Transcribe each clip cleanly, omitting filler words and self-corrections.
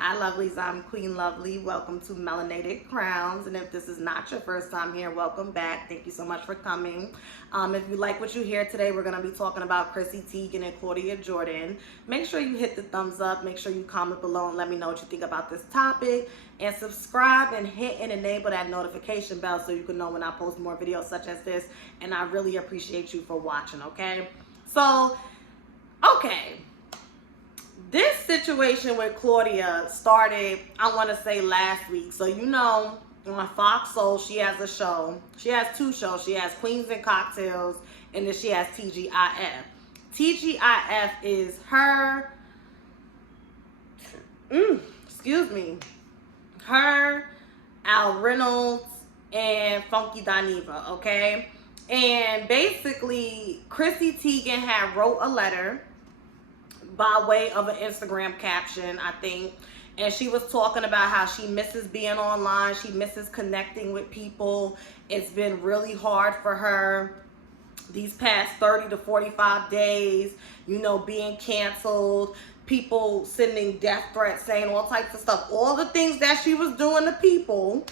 Hi lovelies, I'm Queen Lovely. Welcome to Melanated Crowns. And if this is not your first time here, welcome back. Thank you so much for coming. If you like what you hear today, we're going to be talking about Chrissy Teigen and Claudia Jordan. Make sure you hit the thumbs up. Make sure you comment below and let me know what you think about this topic. And subscribe and hit and enable that notification bell so you can know when I post more videos such as this. And I really appreciate you for watching, okay? So, okay. This situation with Claudia started, I want to say, last week. So, you know, on Fox Soul, she has a show. She has two shows. She has Queens and Cocktails, and then she has TGIF. TGIF is her, her, Al Reynolds, and Funky Dineva, okay? And basically, Chrissy Teigen had wrote a letter by way of an Instagram caption, I think. And she was talking about how she misses being online. She misses connecting with people. It's been really hard for her these past 30 to 45 days, you know, being canceled, people sending death threats, saying all types of stuff. All the things that she was doing to people,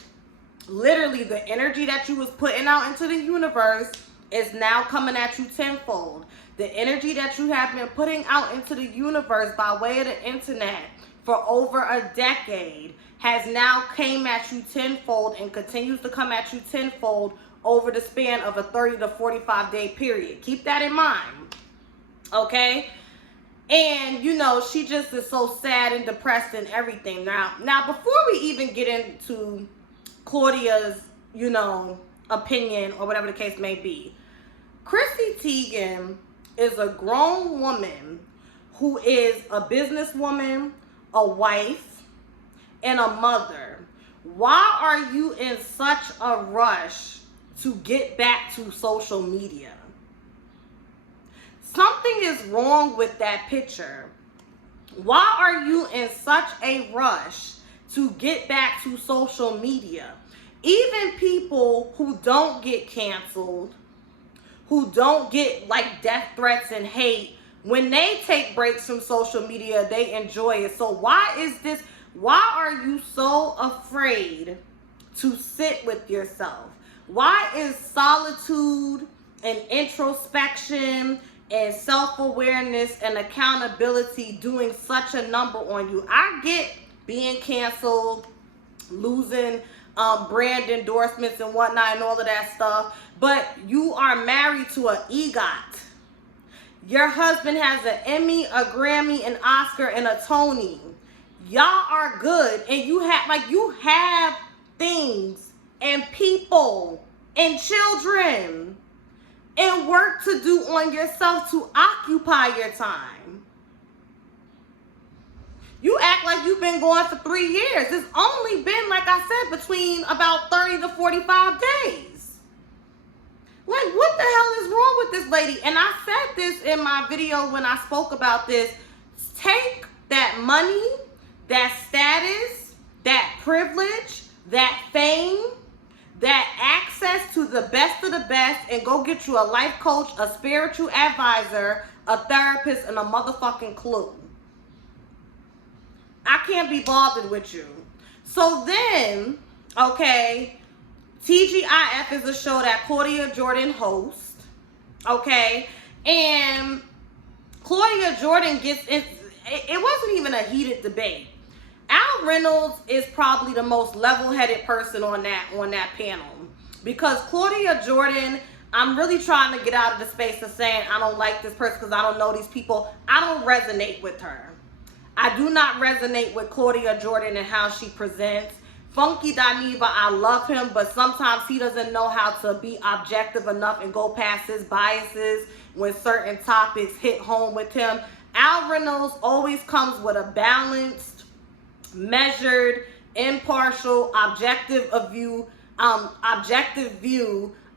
literally the energy that you was putting out into the universe is now coming at you tenfold. The energy that you have been putting out into the universe by way of the internet for over a decade has now came at you tenfold and continues to come at you tenfold over the span of a 30 to 45 day period. Keep that in mind, okay? And, you know, she just is so sad and depressed and everything. Now, before we even get into Claudia's, you know, opinion or whatever the case may be, Chrissy Teigen is a grown woman who is a businesswoman, a wife, and a mother. Why are you in such a rush to get back to social media? Something is wrong with that picture. Why are you in such a rush to get back to social media? Even people who don't get canceled, who don't get like death threats and hate, when they take breaks from social media, they enjoy it. So why are you so afraid to sit with yourself? Why is solitude and introspection and self-awareness and accountability doing such a number on you? I get being canceled, losing brand endorsements and whatnot and all of that stuff, but you are married to an EGOT. Your husband has an Emmy, a Grammy, an Oscar, and a Tony. Y'all are good, and you have things and people and children and work to do on yourself to occupy your time. You act like you've been going for 3 years. It's only been, like I said, between about 30 to 45 days. Like, what the hell is wrong with this lady? And I said this in my video when I spoke about this. Take that money, that status, that privilege, that fame, that access to the best of the best, and go get you a life coach, a spiritual advisor, a therapist, and a motherfucking clue. I can't be bothered with you. So then, okay, TGIF is a show that Claudia Jordan hosts, okay? And Claudia Jordan gets, it wasn't even a heated debate. Al Reynolds is probably the most level-headed person on that panel, because Claudia Jordan, I'm really trying to get out of the space of saying I don't like this person because I don't know these people. I don't resonate with her. I do not resonate with Claudia Jordan and how she presents. Funky Dineva, I love him, but sometimes he doesn't know how to be objective enough and go past his biases when certain topics hit home with him. Al Reynolds always comes with a balanced, measured, impartial, objective view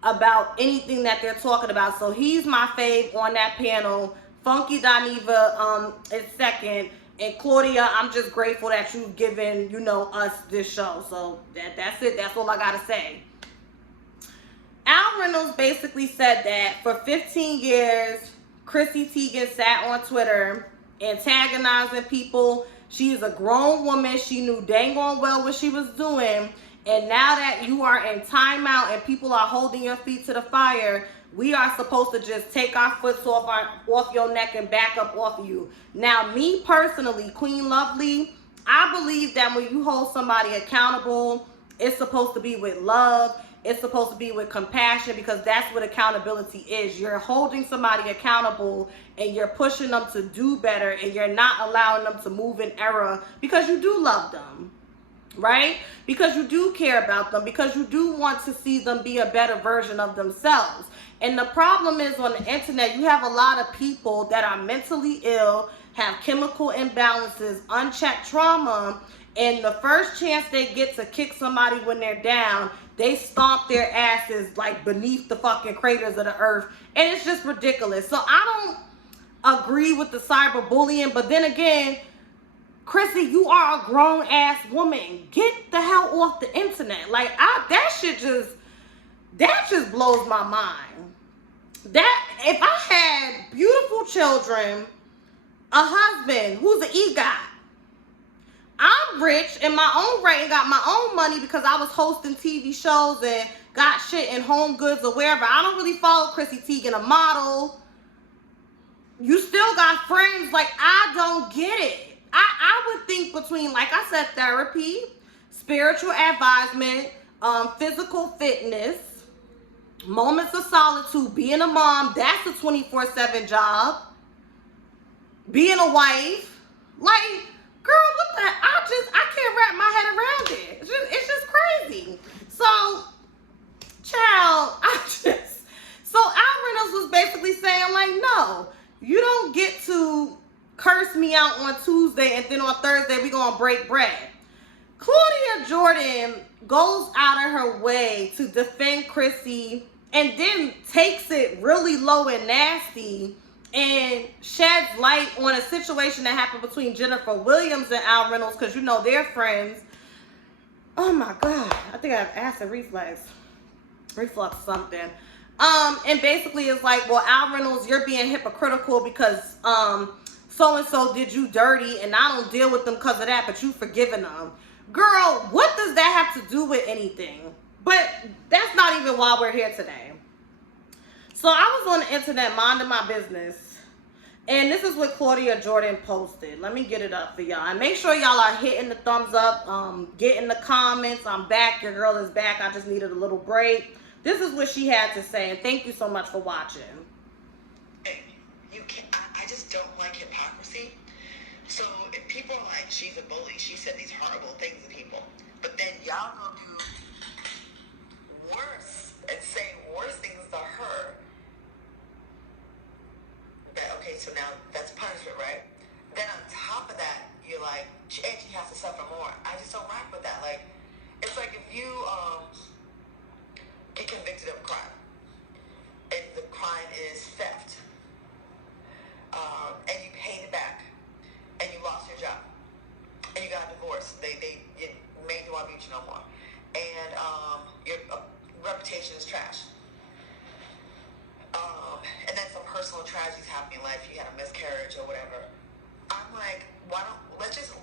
about anything that they're talking about. So he's my fave on that panel. Funky Dineva is second. And Claudia, I'm just grateful that you've given, you know, us this show. So that's it. That's all I got to say. Al Reynolds basically said that for 15 years, Chrissy Teigen sat on Twitter antagonizing people, She is a grown woman. She knew dang on well what she was doing. And now that you are in timeout and people are holding your feet to the fire, we are supposed to just take our foot off your neck and back up off of you. Now, me personally, Queen Lovely, I believe that when you hold somebody accountable, it's supposed to be with love. It's supposed to be with compassion, because that's what accountability is. You're holding somebody accountable and you're pushing them to do better, and you're not allowing them to move in error, because you do love them, right? Because you do care about them, because you do want to see them be a better version of themselves. And the problem is, on the internet, you have a lot of people that are mentally ill, have chemical imbalances, unchecked trauma, and the first chance they get to kick somebody when they're down, they stomp their asses like beneath the fucking craters of the earth. And it's just ridiculous. So I don't agree with the cyberbullying, but then again, Chrissy, you are a grown ass woman. Get the hell off the internet. Like, that just blows my mind. That if I had beautiful children, a husband who's an EGOT, I'm rich in my own right and got my own money because I was hosting TV shows and got shit in Home Goods or wherever. I don't really follow Chrissy Teigen, a model. You still got friends. Like, I don't get it. I would think between, like I said, therapy, spiritual advisement, physical fitness, moments of solitude, being a mom, that's a 24/7 job. Being a wife, like, girl, what the, I can't wrap my head around it. It's just crazy. So, child, so Al Reynolds was basically saying, like, no, you don't get to curse me out on Tuesday and then on Thursday we gonna break bread. Claudia Jordan goes out of her way to defend Chrissy and then takes it really low and nasty and sheds light on a situation that happened between Jennifer Williams and Al Reynolds, because you know they're friends. Oh my God, I think I have acid reflux something. And basically it's like, well, Al Reynolds, you're being hypocritical because so-and-so did you dirty and I don't deal with them because of that, but you forgiven them. Girl, what does that have to do with anything? But that's not even why we're here today. So I was on the internet minding my business, and this is what Claudia Jordan posted. Let me get it up for y'all. And make sure y'all are hitting the thumbs up, getting the comments. I'm back. Your girl is back. I just needed a little break. This is what she had to say, and thank you so much for watching. You can't, I just don't like hypocrisy. So if people are like, she's a bully, she said these horrible things to people, but then y'all gonna do worse and say worse things to her. Okay, so now that's punishment, right? Then on top of that, you're like, and she has to suffer more. I just don't rock with that. Like, it's like if you get convicted of a crime, and the crime is theft, and you paid it back, and you lost your job, and you got divorced. They made you want to meet you no more, and your reputation is trash. And then some personal tragedies happen in life. You had a miscarriage or whatever. I'm like, let's just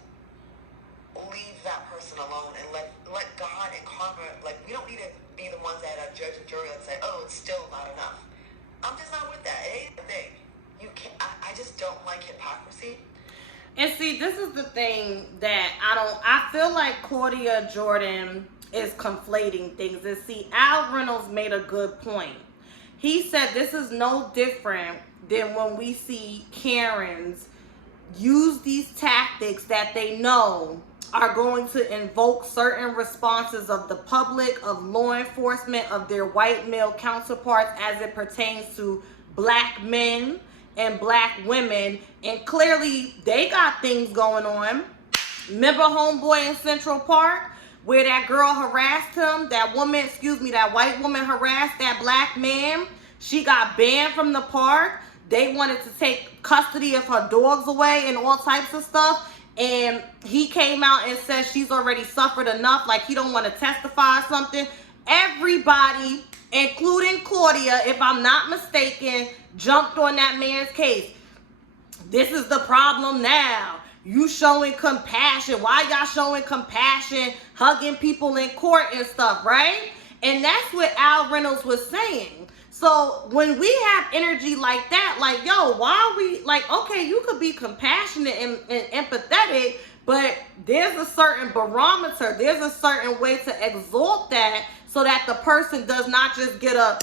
leave that person alone and let God and karma, like, we don't need to be the ones that are judge and jury and say, oh, it's still not enough. I'm just not with that. It ain't the thing. You can't, I just don't like hypocrisy. And see, this is the thing that I feel like Claudia Jordan is conflating things. And see, Al Reynolds made a good point. He said this is no different than when we see Karens use these tactics that they know are going to invoke certain responses of the public, of law enforcement, of their white male counterparts as it pertains to black men and black women. And clearly they got things going on. Remember homeboy in Central Park where that girl harassed him? That white woman harassed that black man. She got banned from the park. They wanted to take custody of her dogs away and all types of stuff. And he came out and said she's already suffered enough, like he don't want to testify or something. Everybody, including Claudia, if I'm not mistaken, jumped on that man's case. This is the problem now. you showing compassion. Why y'all showing compassion, hugging people in court and stuff, right? And that's what Al Reynolds was saying. So when we have energy like that, like, yo, why are we, like, okay, you could be compassionate and empathetic, but there's a certain barometer, there's a certain way to exalt that so that the person does not just get a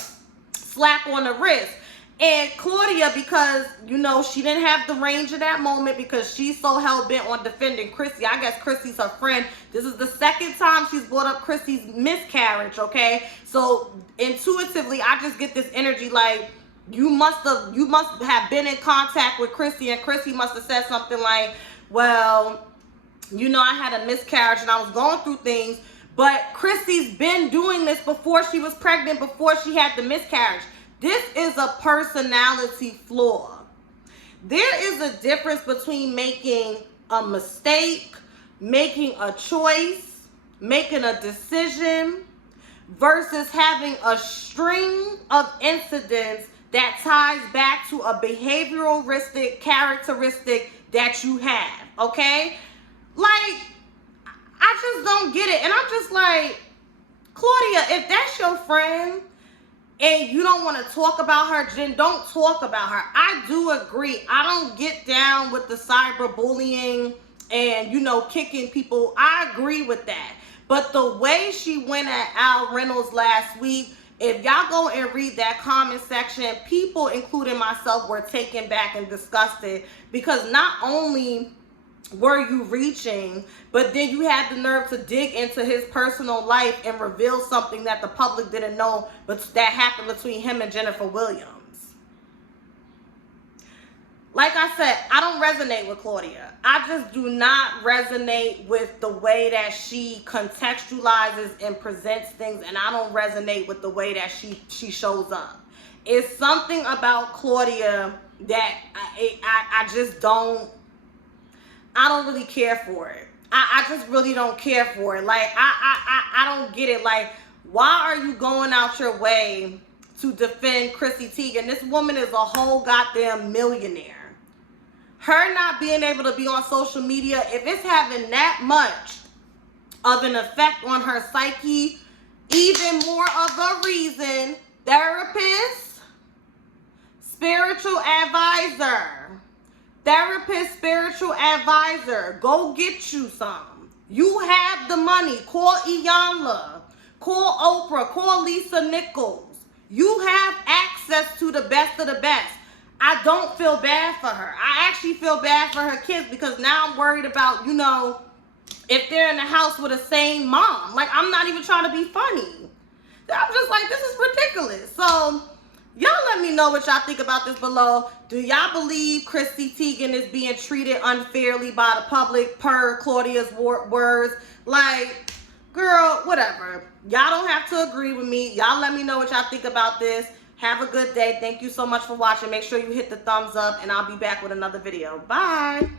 slap on the wrist. And Claudia, because, you know, she didn't have the range in that moment because she's so hell-bent on defending Chrissy. I guess Chrissy's her friend. This is the second time she's brought up Chrissy's miscarriage, okay? So intuitively, I just get this energy like, you must have been in contact with Chrissy, and Chrissy must have said something like, well, you know, I had a miscarriage and I was going through things, but Chrissy's been doing this before she was pregnant, before she had the miscarriage. This is a personality flaw. There is a difference between making a mistake, making a choice, making a decision, versus having a string of incidents that ties back to a behavioralistic characteristic that you have, okay? Like, I just don't get it. And I'm just like, Claudia, if that's your friend, and you don't want to talk about her, then don't talk about her. I do agree. I don't get down with the cyberbullying and, you know, kicking people. I agree with that. But the way she went at Al Reynolds last week, if y'all go and read that comment section, people, including myself, were taken back and disgusted because not only were you reaching, but then you had the nerve to dig into his personal life and reveal something that the public didn't know, but that happened between him and Jennifer Williams. Like I said, I don't resonate with Claudia. I just do not resonate with the way that she contextualizes and presents things, and I don't resonate with the way that she shows up. It's something about Claudia that I just don't, I don't really care for it. I just really don't care for it. Like, I don't get it. Like, why are you going out your way to defend Chrissy Teigen? This woman is a whole goddamn millionaire. Her not being able to be on social media, if it's having that much of an effect on her psyche, even more of a reason, therapist, spiritual advisor. Therapist, spiritual advisor, go get you some. You have the money. Call Iyanla. Call Oprah. Call Lisa Nichols. You have access to the best of the best. I don't feel bad for her. I actually feel bad for her kids because now I'm worried about, you know, if they're in the house with the same mom. Like, I'm not even trying to be funny. I'm just like, this is ridiculous. So, y'all let me know what y'all think about this below. Do y'all believe Chrissy Teigen is being treated unfairly by the public per Claudia's words? Like, girl, whatever. Y'all don't have to agree with me. Y'all let me know what y'all think about this. Have a good day. Thank you so much for watching. Make sure you hit the thumbs up, and I'll be back with another video. Bye.